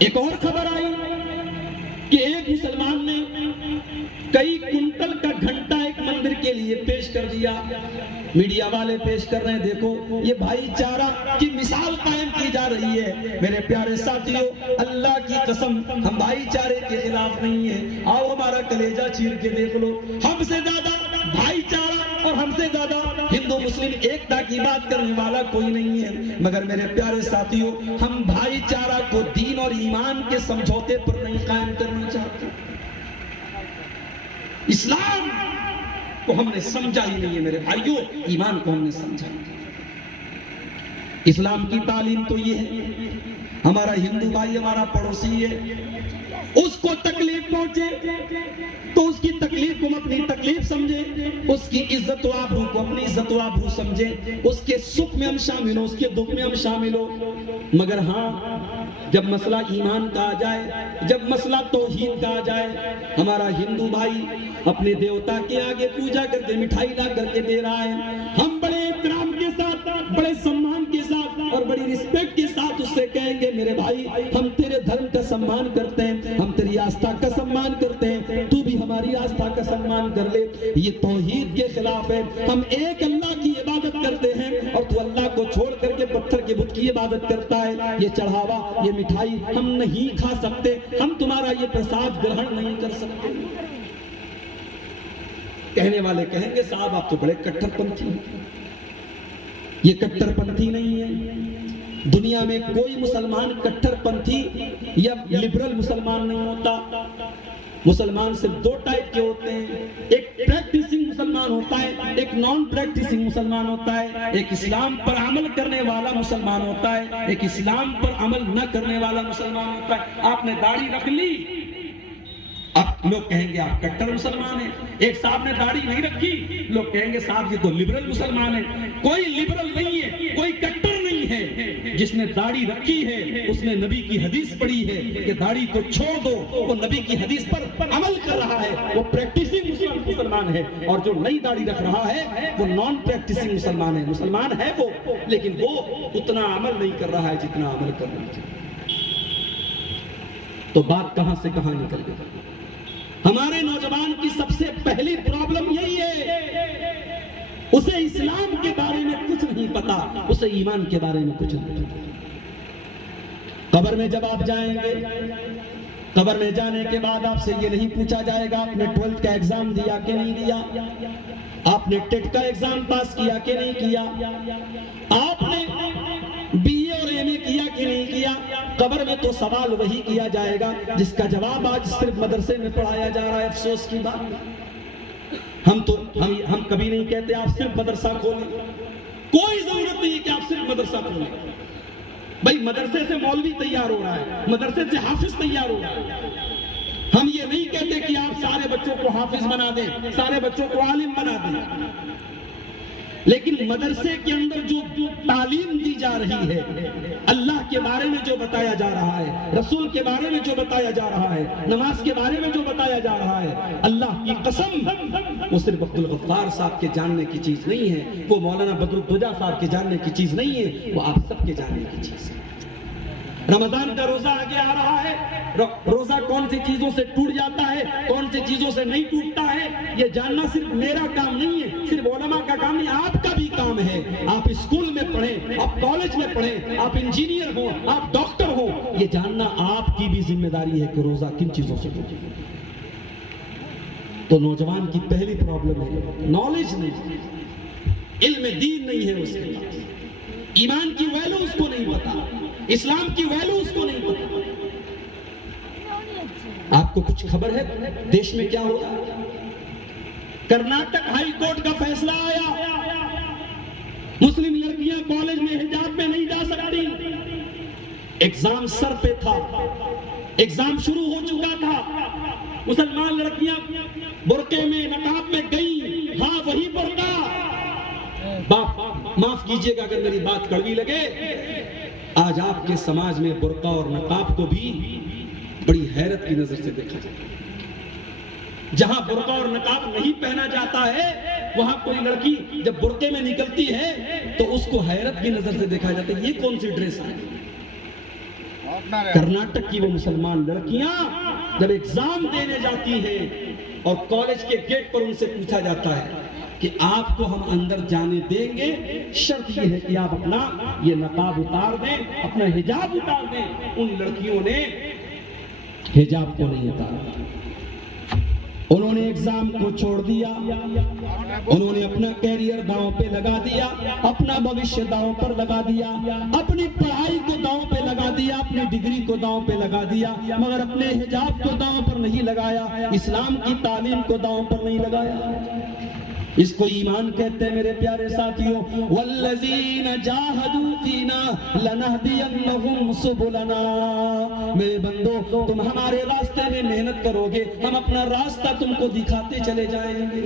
ایک اور خبر آئی کہ ایک مسلمان نے کئی کنٹل کا گھنٹہ ایک مندر کے لیے پیش کر دیا. میڈیا والے پیش کر رہے ہیں, دیکھو یہ بھائی چارہ کی مثال قائم کی جا رہی ہے. میرے پیارے ساتھیوں, اللہ کی قسم ہم بھائی چارے کے خلاف نہیں ہیں. آؤ ہمارا کلیجہ چیر کے دیکھ لو, ہم سے زیادہ بھائی چارہ اور ہم سے زیادہ ہندو مسلم ایکتا کی بات کرنے والا کوئی نہیں ہے. مگر میرے پیارے ساتھیوں, ہم بھائی چارہ کو دین اور ایمان کے سمجھوتے پر نہیں قائم کرنا چاہتے. اسلام کو ہم نے سمجھا ہی نہیں ہے میرے بھائیوں, ایمان کو ہم نے سمجھا. اسلام کی تعلیم تو یہ ہے, ہمارا ہندو بھائی ہمارا پڑوسی ہے, اس کو تکلیف پہنچے تو اس کی تکلیف کو ہم اپنی تکلیف سمجھے, اس کی عزت و آبرو کو اپنی عزت و آبرو سمجھے, اس کے سکھ میں ہم شامل ہو, اس کے دکھ میں ہم شامل ہو. مگر ہاں, جب مسئلہ ایمان کا آ جائے, جب مسئلہ توحید کا آ جائے, ہمارا ہندو بھائی اپنے دیوتا کے آگے پوجا کر کے مٹھائی لا کر کے دے رہا ہے, ہم بڑے احترام کے ساتھ, بڑے سمان کے ساتھ اور بڑی رسپیکٹ کے ساتھ اس سے کہیں گے میرے بھائی ہم تیرے دھرم کا سمان کرتے ہیں, ہم تیری آستھا کا سمان کرتے ہیں, تو بھی ہماری آستھا کا سمان کر لے. یہ توحید کے خلاف ہے. ہم ایک اللہ کی عبادت کرتے ہیں اور تو اللہ کو چھوڑ کر کے پتھر کے بت کی عبادت کرتا ہے. یہ چڑھاوا, یہ مٹھائی ہم نہیں کھا سکتے, ہم تمہارا یہ پرساد گرہن نہیں کر سکتے. کہنے والے کہیں گے صاحب آپ تو بڑے کٹر پنتھی ہیں. یہ کٹر پنتھی نہیں ہے. دنیا میں کوئی مسلمان کٹر پنتھی یا لبرل مسلمان نہیں ہوتا. مسلمان صرف دو ٹائپ کے ہوتے ہیں, ایک پریکٹیسنگ مسلمان ہوتا ہے, ایک نان پریکٹیسنگ مسلمان ہوتا ہے. ایک اسلام پر عمل کرنے والا مسلمان ہوتا ہے, ایک اسلام پر عمل نہ کرنے والا مسلمان ہوتا ہے. آپ نے داڑھی رکھ لی, اب لوگ کہیں گے آپ کٹر مسلمان ہیں. ایک صاحب نے داڑھی نہیں رکھی, لوگ کہیں گے صاحب یہ تو لبرل مسلمان ہے. کوئی لبرل نہیں ہے, کوئی کٹر نہیں ہے. جس نے داڑھی رکھی ہے اس نے نبی کی حدیث پڑھی ہے کہ داڑھی کو چھوڑ دو, وہ نبی کی حدیث پر عمل کر رہا ہے, وہ پریکٹیسنگ مسلمان ہے. اور جو نئی داڑھی رکھ رہا ہے وہ نان پریکٹیسنگ مسلمان ہے. مسلمان ہے وہ, لیکن وہ اتنا عمل نہیں کر رہا ہے جتنا عمل کرنا چاہیے. تو بات کہاں سے کہاں نکل گئی. ہمارے نوجوان کی سب سے پہلی پرابلم یہی ہے, اسے اسلام کے بارے میں کچھ نہیں پتا, اسے ایمان کے بارے میں کچھ نہیں پتا. قبر میں جب آپ جائیں گے, قبر میں جانے کے بعد آپ سے یہ نہیں پوچھا جائے گا آپ نے 12th کا ایگزام دیا کہ نہیں دیا, آپ نے ٹیٹ کا ایگزام پاس کیا کہ نہیں کیا, آپ نے بی اے اور ایم اے کیا کہ نہیں کیا. قبر میں تو سوال وہی کیا جائے گا جس کا جواب آج صرف مدرسے میں پڑھایا جا رہا ہے. افسوس کی بات, ہم کبھی نہیں کہتے آپ صرف مدرسہ کھولیں. کوئی ضرورت نہیں ہے کہ آپ صرف مدرسہ کھولیں. بھائی مدرسے سے مولوی تیار ہو رہا ہے, مدرسے سے حافظ تیار ہو رہا ہے. ہم یہ نہیں کہتے کہ آپ سارے بچوں کو حافظ بنا دیں, سارے بچوں کو عالم بنا دیں. لیکن مدرسے کے اندر جو تعلیم دی جا رہی ہے, اللہ کے بارے میں جو بتایا جا رہا ہے, رسول کے بارے میں جو بتایا جا رہا ہے, نماز کے بارے میں جو بتایا جا رہا ہے, اللہ کی قسم وہ صرف عبدالغفار صاحب کے جاننے کی چیز نہیں ہے, وہ مولانا بدر الدجا صاحب کے جاننے کی چیز نہیں ہے, وہ آپ سب کے جاننے کی چیز ہے. رمضان کا روزہ آگے آ رہا ہے, روزہ کون سی چیزوں سے ٹوٹ جاتا ہے, کون سی چیزوں سے نہیں ٹوٹتا ہے, یہ جاننا صرف میرا کام نہیں ہے, صرف علماء کا کام نہیں, آپ کا بھی کام ہے. آپ اسکول میں پڑھیں, آپ کالج میں پڑھیں, آپ انجینئر ہو, آپ ڈاکٹر ہو, یہ جاننا آپ کی بھی ذمہ داری ہے کہ روزہ کن چیزوں سے ٹوٹے. تو نوجوان کی پہلی پرابلم ہے نالج نہیں, علم دین نہیں ہے اس کے پاس, ایمان کی ویلو اس کو نہیں پتا, اسلام کی ویلو اس کو نہیں پتا. آپ کو کچھ خبر ہے دیش میں کیا ہو رہا ہے؟ کرناٹک ہائی کورٹ کا فیصلہ آیا, مسلم لڑکیاں کالج میں حجاب میں نہیں جا سکتی. ایگزام سر پہ تھا, ایگزام شروع ہو چکا تھا, مسلمان لڑکیاں برقعے میں نقاب میں گئیں, ہاں وہی برقع. باپ معاف کیجئے گا اگر میری بات کڑوی لگے, آج آپ کے سماج میں برقع اور نقاب کو بھی بڑی حیرت کی نظر سے دیکھا جاتا ہے. جہاں برقع اور نقاب نہیں پہنا جاتا ہے وہاں کوئی لڑکی جب برقعے میں نکلتی ہے تو اس کو حیرت کی نظر سے دیکھا جاتا ہے, یہ کون سی ڈریس ہے. کرناٹک کی وہ مسلمان لڑکیاں جب ایگزام دینے جاتی ہیں اور کالج کے گیٹ پر ان سے پوچھا جاتا ہے کہ آپ کو ہم اندر جانے دیں گے، شرط یہ ہے کہ آپ اپنا یہ نقاب اتار دیں، اپنا حجاب اتار دیں، ان لڑکیوں نے حجاب کو نہیں اتارا، انہوں نے ایگزام کو چھوڑ دیا، انہوں نے اپنا کیریئر داؤں پہ لگا دیا، اپنا بھوشیہ داؤں پر لگا دیا، اپنی پڑھائی کو داؤں پہ لگا دیا، اپنی ڈگری کو داؤں پہ لگا دیا، مگر اپنے حجاب کو داؤں پر نہیں لگایا، اسلام کی تعلیم کو داؤں پر نہیں لگایا۔ اس کو ایمان کہتے ہیں میرے پیارے ساتھیوں۔ والذین جاہدوا فینا لنہدینہم سبلنا، میرے بندو تم ہمارے راستے میں محنت کرو گے، ہم اپنا راستہ تم کو دکھاتے چلے جائیں گے۔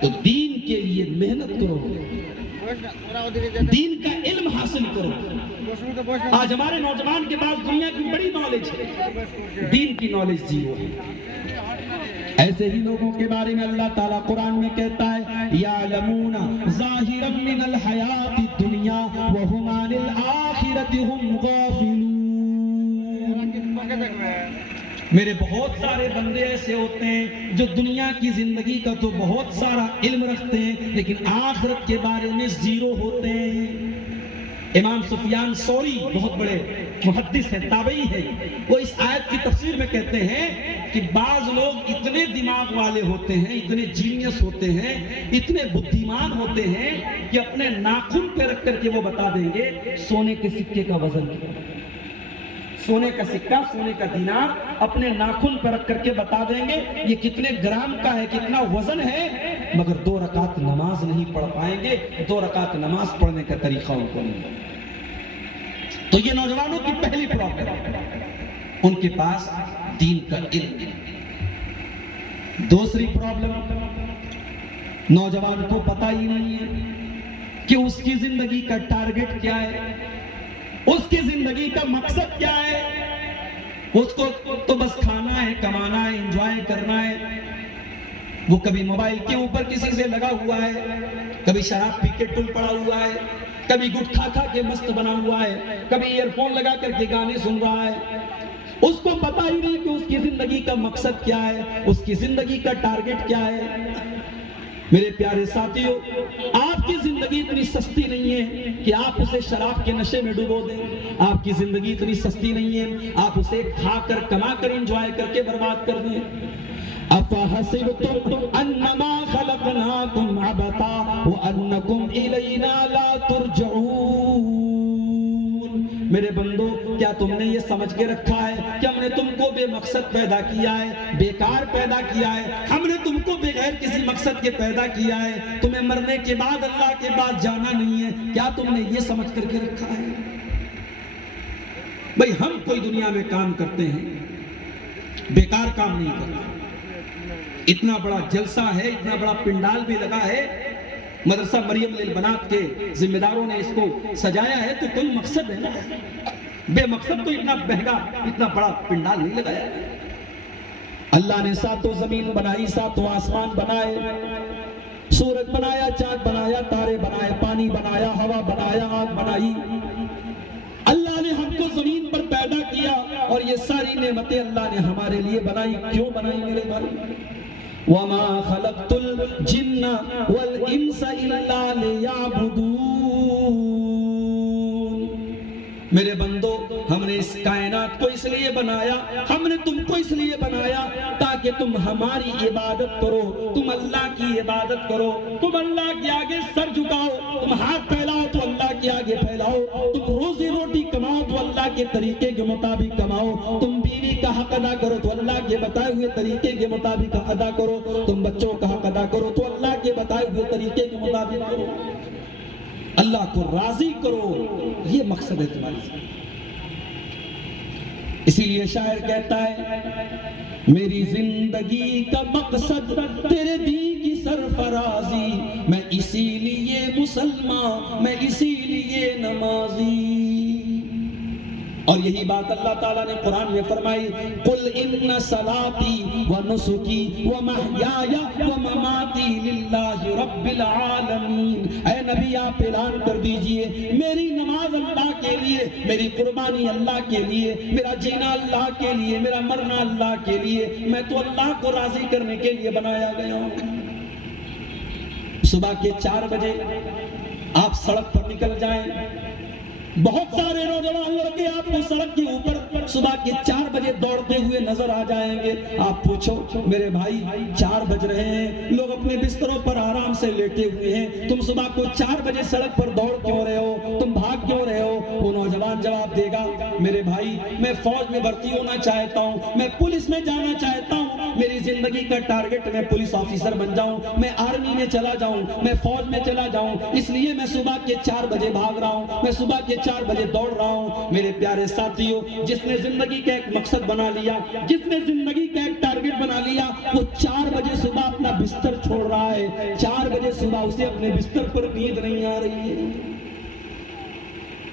تو دین کے لیے محنت کرو، دین کا علم حاصل کرو۔ آج ہمارے نوجوان کے پاس دنیا کی بڑی نالج ہے، دین کی نالج زیرو ہے۔ ایسے ہی لوگوں کے بارے میں اللہ تعالیٰ قرآن میں کہتا ہے یعلمون ظاہرا من الحیات الدنیا وہم عن الآخرۃ ہم غافلون۔ میرے بہت سارے بندے ایسے ہوتے ہیں جو دنیا کی زندگی کا تو بہت سارا علم رکھتے ہیں لیکن آخرت کے بارے میں زیرو ہوتے ہیں۔ امام سفیان ثوری بہت بڑے محدث ہیں، تابعی ہیں، وہ اس آیت کی تفسیر میں کہتے ہیں کہ بعض لوگ اتنے دماغ والے ہوتے ہیں، اتنے جینیس ہوتے ہیں، اتنے بدھیمان ہوتے ہیں کہ اپنے ناخن پہ رکھ کر کے وہ بتا دیں گے سونے کے سکے کا وزن کیا ہے۔ سونے کا سکہ، سونے کا دینار اپنے ناخن پہ رکھ کر کے بتا دیں گے یہ کتنے گرام کا ہے، کتنا وزن ہے، مگر 2 رکعت نماز نہیں پڑھ پائیں گے، 2 رکعت نماز پڑھنے کا طریقہ ان کو نہیں۔ تو یہ نوجوانوں کی پہلی پرابلم ہے، ان کے پاس دین کا علم۔ دوسری پرابلم، نوجوان کو پتہ ہی نہیں ہے کہ اس کی زندگی کا ٹارگٹ کیا ہے، اس کی زندگی کا مقصد کیا ہے۔ اس کو تو بس کھانا ہے، کمانا ہے، انجوائے کرنا ہے۔ وہ کبھی موبائل کے اوپر کسی سے لگا ہوا ہے، کبھی شراب پی کے ٹل پڑا ہوا ہے، کبھی گٹ کھا کھا کے مست بنا ہوا ہے، کبھی ایئر فون لگا کر کے گانے سن رہا ہے۔ اس کو پتہ ہی نہیں کہ اس کی زندگی کا مقصد کیا ہے، اس کی زندگی کا ٹارگٹ کیا ہے۔ میرے پیارے ساتھیوں، آپ کی زندگی اتنی سستی نہیں ہے کہ آپ اسے شراب کے نشے میں ڈبو دیں، آپ کی زندگی اتنی سستی نہیں ہے آپ اسے کھا کر کما کر انجوائے کر کے برباد کر دیں۔ أَفَحَسِبْتُمْ أَنَّمَا خَلَقْنَاكُمْ عَبَثًا وَأَنَّكُمْ إِلَيْنَا لَا تُرْجَعُونَ۔ میرے بندو، کیا تم نے یہ سمجھ کے رکھا ہے کہ ہم نے تم کو بے مقصد پیدا کیا ہے، بیکار پیدا کیا ہے، ہم نے تم کو بغیر کسی مقصد کے پیدا کیا ہے، تمہیں مرنے کے بعد اللہ کے پاس جانا نہیں ہے، کیا تم نے یہ سمجھ کر کے رکھا ہے؟ بھئی ہم کوئی دنیا میں کام کرتے ہیں، بیکار کام نہیں کرتے۔ اتنا بڑا جلسہ ہے، اتنا بڑا پنڈال بھی لگا ہے، مدرسہ مریم للبنات کے ذمہ داروں نے اس کو سجایا ہے تو کوئی مقصد ہے نا، بے مقصد تو اتنا مہنگا اتنا بڑا پنڈال نہیں لگایا۔ اللہ نے 7 زمین بنائی، 7 آسمان بنائے، سورج بنایا، چاند بنایا، تارے بنائے، پانی بنایا، ہوا بنایا، آگ بنائی۔ اللہ نے ہم کو زمین پر پیدا کیا اور یہ ساری نعمتیں اللہ نے ہمارے لیے بنائی۔ کیوں بنائی میرے بھائی؟ وَمَا خَلَقْتُ الْجِنَّ وَالْإِنسَ إِلَّا لِيَعْبُدُونَ۔ میرے بندو، ہم نے اس کائنات کو اس لیے بنایا، ہم نے تم کو اس لیے بنایا تاکہ تم ہماری عبادت کرو، تم اللہ کی عبادت کرو، تم اللہ کے آگے سر جھکاؤ، تم ہاتھ پھیلاؤ تو اللہ کے آگے پھیلاؤ، تم روزی روٹی کماؤ تو اللہ کے طریقے کے مطابق کماؤ، تم بیوی کا حق ادا کرو تو اللہ کے بتائے ہوئے طریقے کے مطابق ادا کرو، تم بچوں کا حق ادا کرو تو اللہ کے بتائے ہوئے طریقے کے مطابق کرو، اللہ کو راضی کرو، یہ مقصد ہے تمہاری۔ اسی لیے شاعر کہتا ہے میری زندگی کا مقصد تیرے دین کی سرفرازی، میں اسی لیے مسلمان، میں اسی لیے نمازی۔ اور یہی بات اللہ تعالیٰ نے قرآن میں فرمائی، قل ان صلاتی و نسکی و محیای و مماتی للہ رب العالمین۔ اے نبی آپ اعلان کر دیجئے میری نماز اللہ کے لیے، میری قربانی اللہ کے لیے، میرا جینا اللہ کے لیے، میرا مرنا اللہ کے لیے، میں تو اللہ کو راضی کرنے کے لیے بنایا گیا ہوں۔ صبح کے 4 بجے آپ سڑک پر نکل جائیں، بہت سارے نوجوان لڑکے آپ کو سڑک کے اوپر صبح کے 4 بجے دوڑتے ہوئے نظر آ جائیں گے۔ آپ پوچھو میرے بھائی 4 بج رہے ہیں، لوگ اپنے بستروں پر آرام سے لیٹے ہوئے ہیں، تم صبح کو 4 بجے سڑک پر دوڑ کیوں رہے ہو، تم بھاگ کیوں رہے ہو؟ وہ نوجوان جواب دے گا، میرے بھائی میں فوج میں بھرتی ہونا چاہتا ہوں، میں پولیس میں جانا چاہتا ہوں، میری زندگی کا ٹارگٹ میں پولیس آفیسر بن جاؤں، میں آرمی میں چلا جاؤں، میں فوج میں چلا جاؤں، اس لیے میں صبح کے 4 بجے بھاگ رہا ہوں، میں صبح کے 4 بجے دوڑ رہا ہوں۔ میرے پیارے ساتھیوں، جس نے زندگی کا ایک مقصد بنا لیا، جس نے زندگی کا ایک ٹارگٹ بنا لیا، وہ 4 بجے صبح اپنا بستر چھوڑ رہا ہے، 4 بجے صبح اسے اپنے بستر پر نیند نہیں آ رہی ہے۔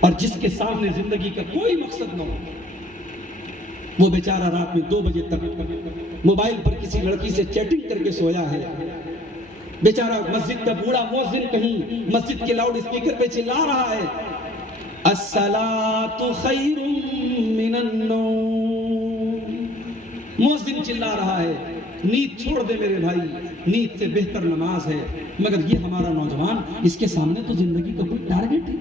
اور جس کے سامنے زندگی کا کوئی مقصد نہ ہو، وہ بیچارہ رات میں 2 بجے تک موبائل پر کسی لڑکی سے چیٹنگ کر کے سویا ہے، بیچارہ مسجد کا بوڑھا مؤذن کہیں مسجد کے لاؤڈ اسپیکر پہ چلا رہا ہے، الصلاۃ خیر من النوم، مؤذن چلا رہا ہے، نیند چھوڑ دے میرے بھائی، نیند سے بہتر نماز ہے۔ مگر یہ ہمارا نوجوان، اس کے سامنے تو زندگی کا کوئی ٹارگٹ ہے۔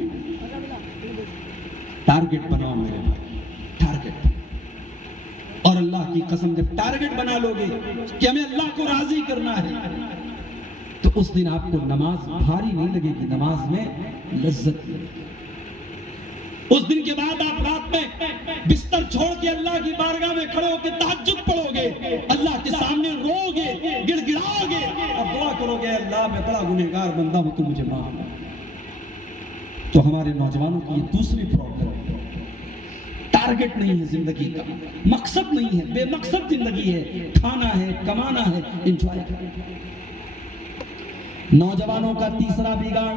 ٹارگٹ بناؤ میرے بھائی، ٹارگٹ۔ اور اللہ کی قسم جب ٹارگٹ بنا لو گے کہ ہمیں اللہ کو راضی کرنا ہے، تو اس دن آپ کو نماز بھاری نہیں لگے گی، نماز میں لذت ملے گی۔ اس دن کے بعد آپ رات میں بستر چھوڑ کے اللہ کی بارگاہ میں کھڑے ہو کے تہجد پڑھو گے، اللہ کے سامنے رو گے، گڑ گڑاؤ گے اور دعا کرو گے، اللہ میں بڑا گنہگار بندہ ہوں، تو مجھے معاف کر۔ تو ہمارے نوجوانوں کی یہ دوسری پرابلم ہے، ٹارگٹ نہیں ہے زندگی کا، مقصد نہیں ہے، بے مقصد زندگی ہے، کھانا ہے، کمانا ہے، انجوائے کرنا۔ نوجوانوں کا تیسرا بگاڑ